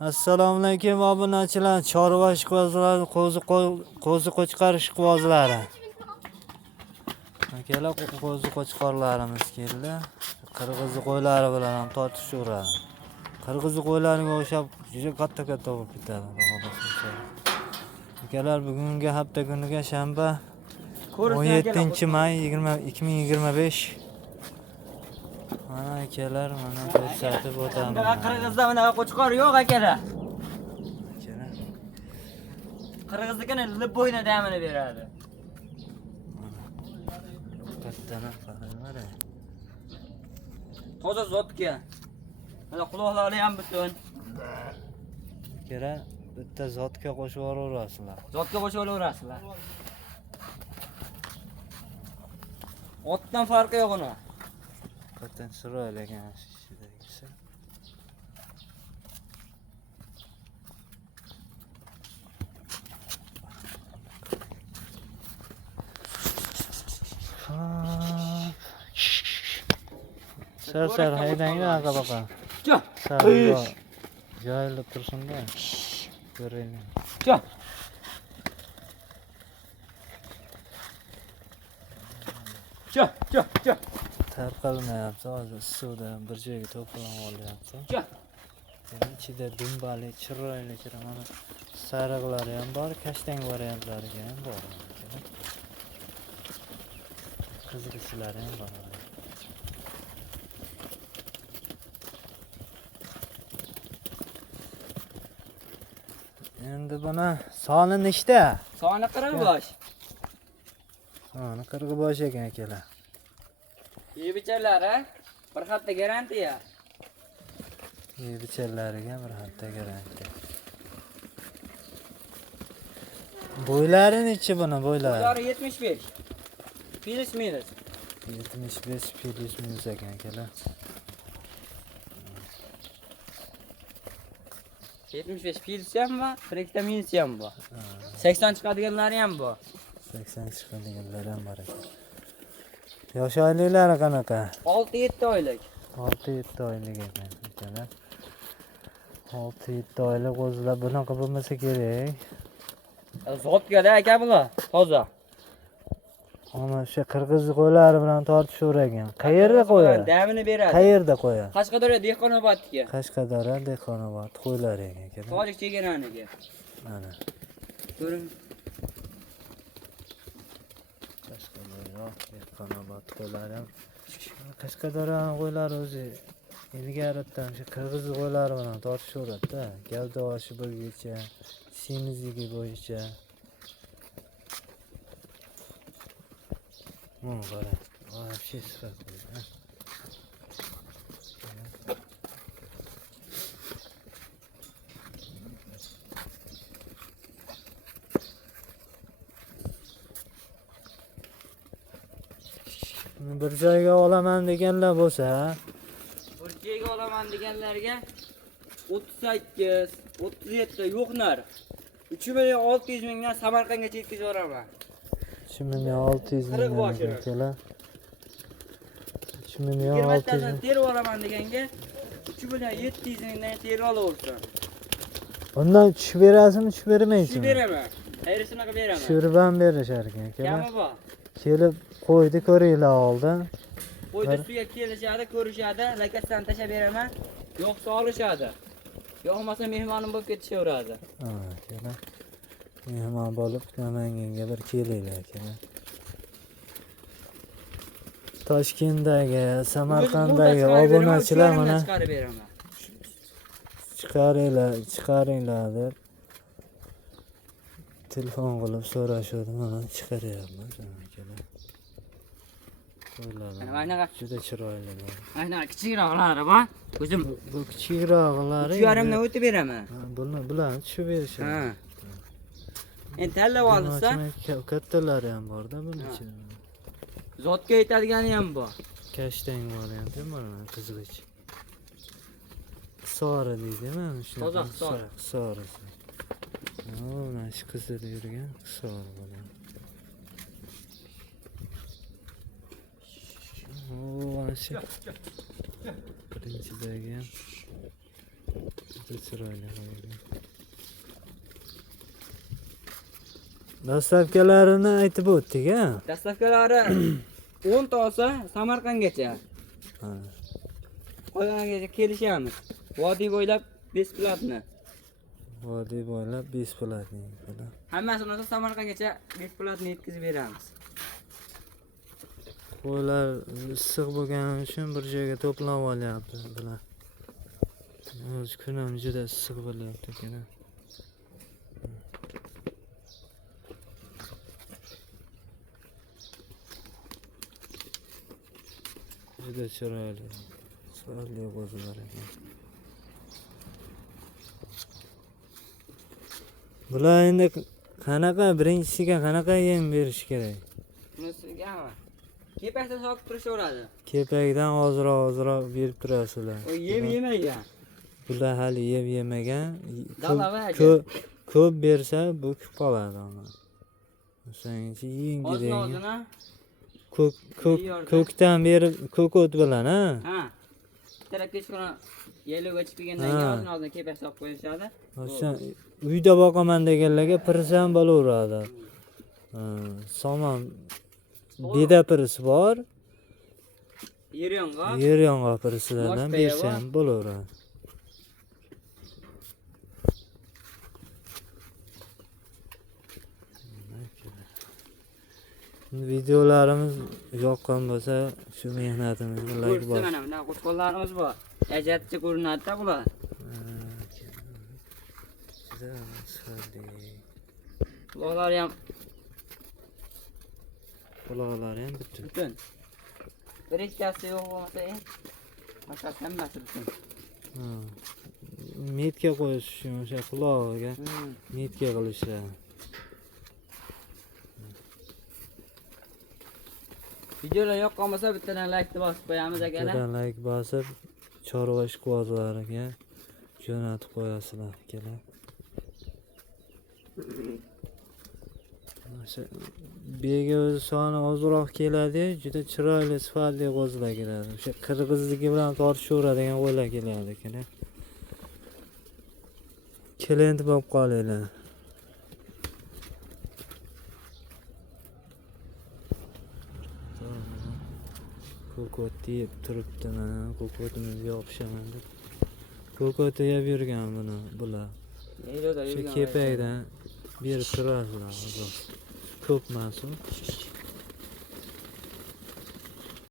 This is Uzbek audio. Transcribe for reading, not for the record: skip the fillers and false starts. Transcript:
Assalomu alaykum obunachilar, chorva ishqibozlari, qo'zi qo'chqar ishqibozlari. Akalar qo'zi qo'chqorlarimiz keldi. Qirg'iz qo'ylari bilan ham tortishaveradi. Qirg'iz qo'ylariga o'xshab juda katta bo'lib ketadi. Akalar bugungi hafta kuniga shanba 17-may 2025. Mana akalar, mana ko'rsatib o'taman. Qirg'izda bunaqa qo'chqor yo'q akalar. Qirg'iznikini libbo'yna damini beradi. Kattana qaranglar. Toza zotga. Mana quloqlari ham butun. Akalar, bitta zotga qo'shib yuborasizlar. Zotga qo'shib olaverasizlar. Otdan farqi yo'q uni. Qattan chiroyli ekan shishidagisi. Sar haydanglar aqa baqa. Joyilib tursin-da. Ko'raylik. Cho. Tarqalmayapti, hozir suvda bir joyga to'planib olyapti. Ichida dumbali, chiroyli mana sariqlari ham bor, kashtang variantlari ham bor. Qizg'ishlari ham bor. Endi buni soni nechta? Soni 40 bosh. Soni 40 bosh ekan akalar. Yebichalari bir hafta garantiya. Yebichalariga bir hafta garantiya. Bo'ylari nechi buni bo'ylari? Bo'ylari 75. Plus minus. 75 plus minus ekan akalar. 75 plus ham bor, 1 minus ham bor. 80 chiqadiganlari ham bor. 80 chiqadiganlari ham bor ekan. Yosh oyliklari qanaqa? 6-7 oylik. 6-7 oylik ekan akalar. 6-7 oylik qo'zilar bunaqa bo'lmasa kerak. Zotga-da aka bular, toza. Ana o'sha qirg'iz qo'ylari bilan tortishavergan. Qayerda qo'yadi? Damini beradi. Qayerda qo'yadi? Qashqadaryo Dehqonobodniki. Qashqadaryo Dehqonobod qo'ylari ekan akalar. Tojik chegaraniki. Mana. Ko'ring. Qashqadaryo Dehqonobod qo'ylari ham. Qashqadaryo qo'ylari o'zi ilgaridan shu qirg'iz qo'ylari bilan tortishaveradi-da. Gavda oshi bo'yicha, semizligi bo'yicha. Mana qarang. Вообще sifat qo'ydi. Bir joyga olaman deganlar bo'lsa, Bir joyga olaman deganlarga 38, 37 yo'qlar. 3.600 mingdan Samarqandga yetkazib yuboraman. 3.600 ming akalar. 20 tadan terib olaman deganga 3.700 mingdan terib olaversan. Undan tushib berasizmi, tushib bermaysizmi? Tushib beraman. Xayrisini qilib beraman. Tushirib ham berishar ekan akalar. Kami bor. Kelib qo'ydi ko'ringlar oldin. Qo'ydi suya kelishadi, ko'rishadi, lakatdan tashab beraman. Yo'qsa olishadi. Yo'qmasa mehmonim bo'lib ketishaveradi. Ha, akalar. Mehmon bo'lib Namanganga bir kelinglar akalar. Toshkentdagi, Samarqanddagi obunachilar mana chiqarib beraman. chiqaringlar deb telefon qilib so'rashadi, mana chiqaryapmiz akalar. Qo'ylar. Juda chiroylilar. Mana kichikroqlari bor. O'zim Bu kichikroqlari 3.5 dan o'tib beraman. Bular tushib berishadi. Ha. Endi tanlab olsa, kattalari ham bor-da buni ichida. zotga yetadigani ham bor. Kashtang varianti mana qizg'ich. Sora deydimi shu? Toza sora. Sora. Mana shu qizil yurgan sora bo'lar. Mana shu birinchidagi ham Juda chiroyli qo'yilgan. Dastavkalarini aytib o'tdik-a? Dastavkalari 10 ta olsa Samarqandgacha. Ha. Qolganigacha kelishamiz. Vodiy bo'ylab besplatni. Vodiy bo'ylab besplatni. Hammasini olsa Samarqandgacha besplatni yetkazib beramiz. Qo'ylar issiq bo'lgani uchun bir joyga to'planib olyapti bular. O'z kunim juda issiq bo'lyapti ekan. Juda chiroyli. Chiroyli qo'zilar ekan. Bular endi qanaqa birinchisiga qanaqa yem berish kerak? Bunisigami? Kepakda sog'ib turishaveradi. Kepakdan ozroq berib turasizlar. O yem yemagan. Bular hali yeb yemagan. Dalava Ko'p bersa bo'kib qoladi ona. O'shancha yengil. Ko'kdan berib ko'kot bilan, ha? Ha. Taraf kechqurun yelib o'chib kelgandan keyin oldin kepak sog'ib qo'yishadi. O'sha uyda boqaman deganlarga pirsam bo'laveradi. Somon beda pirisi bor. Yer yong'oq pirisilardan bersam bo'laveradi. Videolarimiz yoqqan bo'lsa, shu mehnatimizni like bosing. Mana bunday qo'chqonlarimiz bor. Ajatcha ko'rinadi-da bular. Quloqlari ham butun. Bir ikkitasi yo'q bo'lmasa, boshqa hammasi butun. Metka qo'yish uchun o'sha qulog'iga metka qilishlar. Videolar yoqqan bo'lsa, bittadan like bosib qo'yamiz akalar. Bittadan like bosib, chorva ishqibozlariga jo'natib qo'yasizlar akalar. Bega o'zi soni ozroq keladi, juda chiroyli sifatli qo'zilar keladi. O'sha qirg'izligi bilan tortishaveradigan qo'ylar keladi akalar. Klient bo'lib qolinglar. Ko'kot yeb turibdi mana, ko'kotimizga yopishaman deb. Ko'kot yeb yurgan bular. Shu kepakdan berib turasizlar. Ko'p mas'ul.